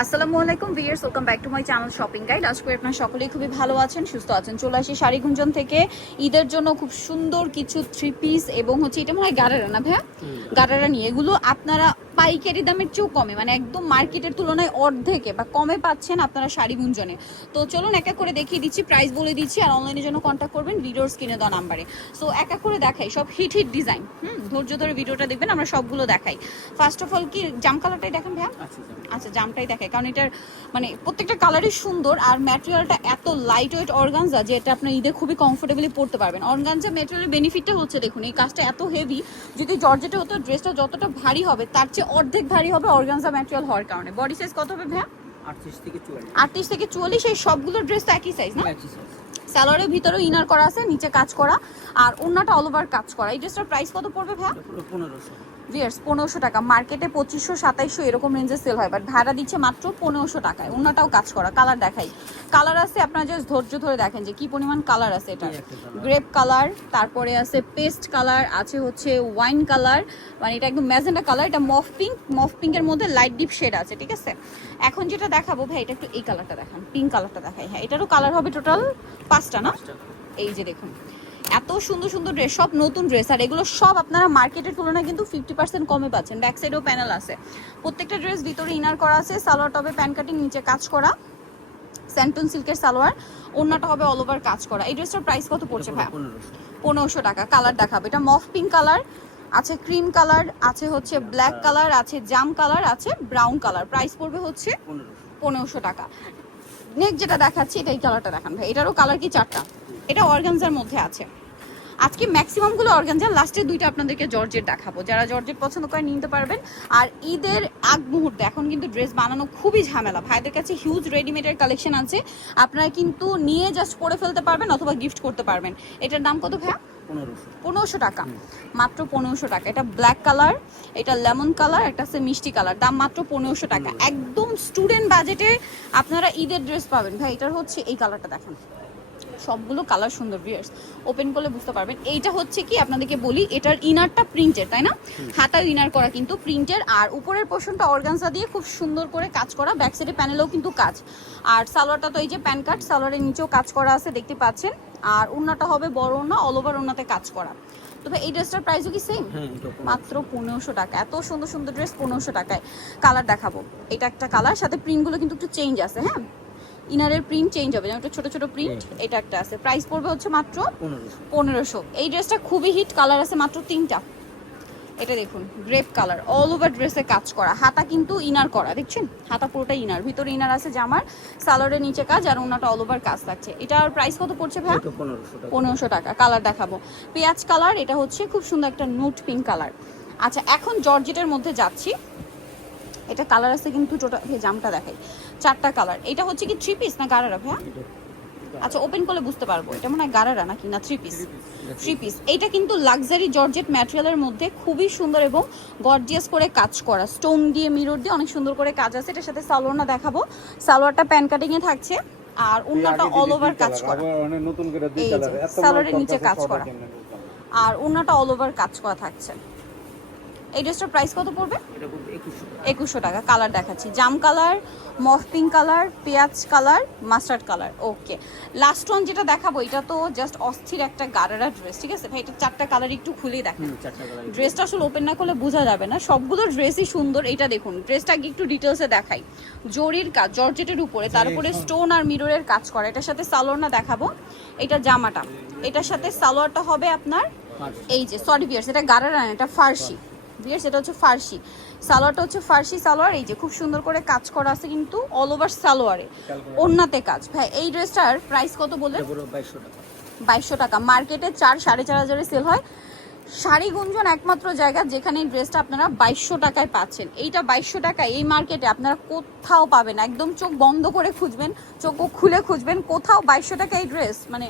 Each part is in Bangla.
আসসালামু আলাইকুম viewers, welcome back to my channel shopping guide. আজকে আপনারা সকলেই খুবই ভালো আছেন, সুস্থ আছেন। চলে আসি শাড়ি গুঞ্জন থেকে ঈদের জন্য খুব সুন্দর কিছু থ্রি পিস এবং এটা মনে হয় গারারা না ভাইয়া, গারারা নিয়ে। এগুলো আপনারা পাইকারি দামের চেয়েও কমে, মানে একদম মার্কেটের তুলনায় অর্ধেকে বা কমে পাচ্ছেন আপনারা শাড়ি গুঞ্জনে। তো চলুন এক এক করে দেখিয়ে দিচ্ছি, প্রাইস বলে দিচ্ছি, আর অনলাইনের জন্য কন্ট্যাক্ট করবেন ভিডিওর স্ক্রিনে দেওয়া নাম্বারে। সো এক এক করে দেখাই, সব হিট হিট ডিজাইন। ধৈর্য ধরে ভিডিওটা দেখবেন, আমরা সবগুলো দেখাই। ফার্স্ট অফ অল কি জাম কালারটাই দেখেন ভাইয়া? আচ্ছা, জামটাই দেখাই, কারণ এটার মানে প্রত্যেকটা কালারই সুন্দর, আর ম্যাটেরিয়ালটা এত লাইট ওয়েট অর্গানজা যে এটা আপনার ঈদে খুবই কমফোর্টেবলি পরতে পারবেন। অর্গানজা ম্যাটেরিয়ালের বেনিফিটটা হচ্ছে, দেখুন এই কাজটা এত হেভি, যদি জর্জেটে হতো ড্রেসটা যতটা ভারী হবে তার চেয়ে অর্ধেক ভারী হবে অর্গানজা ম্যাটেরিয়াল হওয়ার কারণে। বডি সাইজ কত হবে ভাইয়া? 38 থেকে 44। এই সবগুলো ড্রেস তো একই সাইজ না? সালোয়ারের ভিতরেও ইনার করা আছে, নিচে কাজ করা, আর ওন্নাটা অল ওভার কাজ করা। এই ড্রেসটার প্রাইস কত পড়বে ভাইয়া? 1500। ভিয়ার্স 1500 টাকা। মার্কেটে 2500 2700 এরকম রেঞ্জে সেল হয়, বাট ভাড়া দিচ্ছে মাত্র 1500 টাকায়। ওন্নাটাও কাজ করা। কালার দেখাই, কালার আছে, আপনারা জাস্ট ধৈর্য ধরে দেখেন যে কি পরিমাণ কালার আছে। এটা গ্রেপ কালার, তারপরে আছে পেস্ট কালার, আছে ওয়াইন কালার, মানে এটা একদম ম্যাজেন্টা কালার। এটা মফ পিঙ্কের মধ্যে লাইট ডিপ শেড আছে, ঠিক আছে। এখন যেটা দেখাবো ভাই, এটা একটু এই কালারটা দেখান, পিঙ্ক কালারটা দেখাই। হ্যাঁ, এটারও কালার হবে টোটাল 5টা না? এই যে দেখুন, এত সুন্দর সুন্দর ড্রেস, সব নতুন ড্রেস, আর এগুলো সব আপনারা মার্কেটের তুলনায় কিন্তু 50% কমে পাচ্ছেন। ব্যাক সাইডেও প্যানেল আছে, প্রত্যেকটা ড্রেস ভিতরে ইনার করা আছে, সালোয়ার টবে প্যান কাটিং, নিচে কাজ করা, স্যান্টন সিল্কের সালোয়ার, ওন্নাটা হবে অল ওভার কাজ করা। এই ড্রেসটার প্রাইস কত পড়ছে ভাই? 1500 টাকা। কালার দেখাবো, এটা মফ পিঙ্ক কালার আছে, ক্রিম কালার আছে, ব্ল্যাক কালার আছে, জাম কালার আছে, ব্রাউন কালার। প্রাইস পড়বে 1500 টাকা। নেক্সট যেটা দেখাচ্ছি, এটা এই কালারটা দেখান ভাই, এটারও কালার কি 4টা। এটা অর্গানজার মধ্যে আছে। আজকে ম্যাক্সিমাম গুলো অর্গানজার, লাস্টের 2টা আপনাদেরকে জর্জেট দেখাবো। যারা জর্জেট পছন্দ করে নিতে পারবেন। আর ঈদের আগ মুহূর্তে এখন কিন্তু ড্রেস বানানো খুবই ঝামেলা। ভাইদের কাছে হিউজ রেডিমেডের কালেকশন আছে, আপনারা কিন্তু নিয়ে জাস্ট পরে ফেলতে পারবেন অথবা গিফট করতে পারবেন। এটার দাম কত ভাইয়া? 1500 টাকা, মাত্র 1500 টাকা। এটা ব্ল্যাক কালার, এটা লেমন কালার, একটা আছে মিষ্টি কালার, দাম মাত্র 1500 টাকা। একদম স্টুডেন্ট বাজেটে আপনারা ঈদের ড্রেস পাবেন ভাই। এটার এই কালারটা দেখেন, সবগুলো কালার সুন্দর। ভিউয়ার্স ওপেন করলে বুঝতে পারবেন। এইটা কি আপনাদেরকে বলি, এটার ইনারটা প্রিন্টের, তাই না? হাতায় ইনার করা কিন্তু প্রিন্টের, আর উপরের পোর্শনটা অর্গানজা দিয়ে খুব সুন্দর করে কাজ করা, ব্যাক সাইডে প্যানেলেও কিন্তু কাজ। আর সালোয়ারটা তো এই যে প্যান কাট, সালোয়ারের নিচেও কাজ করা আছে, দেখতে পাচ্ছেন। আর ওন্নাটা হবে বড় ওন্না, অল ওভার ওন্নাতে কাজ করা। তবে এই ড্রেসটার প্রাইসও কি সেম? মাত্র 1500 টাকা। এত সুন্দর সুন্দর ড্রেস 1500 টাকায়। কালার দেখাবো, এটা একটা কালার, সাথে প্রিন্টগুলো কিন্তু একটু চেঞ্জ আছে। হ্যাঁ, ইনারের প্রিন্ট চেঞ্জ হবে, যেমন একটা ছোট ছোট প্রিন্ট। এটা একটা আছে, প্রাইস পড়বে মাত্র 1500। এই ড্রেসটা খুবই হিট, কালার আছে মাত্র 3টা। এটা দেখুন, গ্রেপ কালার, অল ওভার ড্রেসে কাজ করা, হাতা কিন্তু ইনার করা, দেখছেন? হাতা পুরোটা ইনার, ভিতরে ইনার আছে জামার, সালোয়ারের নিচে কাজ, আর ওনাটা অল ওভার কাজ থাকছে। এটার প্রাইস কত পড়ছে ভাই? 1500 টাকা। কালার দেখাবো, পেঁয়াজ কালার, এটা খুব সুন্দর একটা নুট পিঙ্ক কালার। আচ্ছা, এখন জর্জেটের মধ্যে যাচ্ছি। এটা কালার আছে কিন্তু টোটাল, জামটা দেখাই, 4টা কালার। এটা কি 3 পিস না গারারা ভাইয়া? আচ্ছা, ওপেন করলে বুঝতে পারবো। এটা মনে হয় গারারা নাকি না 3 পিস? 3 পিস। এইটা কিন্তু লাক্সারি জর্জেট ম্যাটেরিয়ালের মধ্যে খুবই সুন্দর এবং গর্জিয়াস করে কাজ করা, স্টোন দিয়ে মিরর দিয়ে অনেক সুন্দর করে কাজ আছে। এটার সাথে সালোয়ারটা দেখাবো, সালোয়ারটা প্যান কাটিং এ থাকছে, আর ওন্নাটা অল ওভার কাজ করা, এই যে সালোয়ারের নিচে কাজ করা, আর ওন্নাটা অল ওভার কাজ করা থাকছে। এই ড্রেসটার প্রাইস কত পড়বে? 2100 টাকা। কালার দেখাচ্ছি, জাম কালার, মফ পিঙ্ক কালার, পেঁয়াজ কালার, মাস্টার্ড কালার। ওকে, লাস্ট ওয়ান যেটা দেখাবো, এটা তো জাস্ট অস্থির একটা গারারা ড্রেস, ঠিক আছে ভাই? এটা 4টা কালার, একটু খুলেই দেখেন। ড্রেসটা আসলে ওপেন না করলে বোঝা যাবে না, সবগুলো ড্রেসই সুন্দর। এটা দেখুন, ড্রেসটা একটু ডিটেলসে দেখাই। জরির কাজ জর্জেটের উপরে, তার উপরে স্টোন আর মিররের কাজ করা। এটার সাথে সালোয়ারটা দেখাবো, এটা জামাটা, এটার সাথে সালোয়ারটা হবে আপনার এই যে, সরি ভিউয়ার্স, এটা গারারা না, এটা ফার্সি। ভিউয়ার্স এটা ফার্সি, সালোয়ারটা ফার্সি সালোয়ার। এই যে খুব সুন্দর করে কাজ করা আছে কিন্তু অল ওভার সালোয়ারে, ওন্নাতে কাজ। ভাই এই ড্রেসটার প্রাইস কত বললেন? 2200 টাকা। মার্কেটে 4-4500 সেল হয়। শাড়ি গুঞ্জন একমাত্র জায়গা যেখানে এই ড্রেসটা আপনারা 2200 টাকায় পাচ্ছেন। এইটা 2200 টাকায় এই মার্কেটে আপনারা কোথাও পাবেন, একদম চোখ বন্ধ করে খুঁজবেন, চোখ খুলে খুঁজবেন, কোথাও 2200 টাকা এই ড্রেস মানে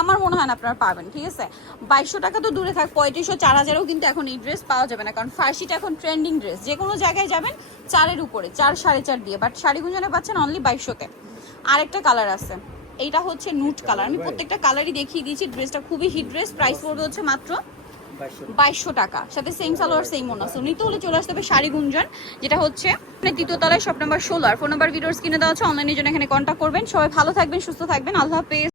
আমার মনে হয় না আপনারা পাবেন, ঠিক আছে? 2200 টাকা তো দূরে থাক, 3500-4000-এও কিন্তু এখন এই ড্রেস পাওয়া যাবে না, কারণ ফার্সিটা এখন ট্রেন্ডিং ড্রেস। যে কোনো জায়গায় যাবেন 4-এর উপরে, 4-4.5 দিয়ে, বাট শাড়ি গুঞ্জনে পাচ্ছেন অনলি 2200-তে। আরেকটা কালার আছে, এইটা নুট কালার। আমি প্রত্যেকটা কালারই দেখিয়ে দিয়েছি। ড্রেসটা খুবই হিট ড্রেস, প্রাইস পড়বে মাত্র 2200 টাকা, সাথে সেম সালোয়ার সেম ওনা। সো নিতে হলে চলে আসতে হবে শাড়ি গুঞ্জন, যেটা হচ্ছে তৃতীয় তলায়, শপ নাম্বার 16। আর ফোন নাম্বার ভিডিওর স্ক্রিনে দেওয়া আছে, অনলাইনের জন্য এখানে কন্ট্যাক্ট করবেন। সবাই ভালো থাকবেন, সুস্থ থাকবেন, আল্লাহ হাফেজ।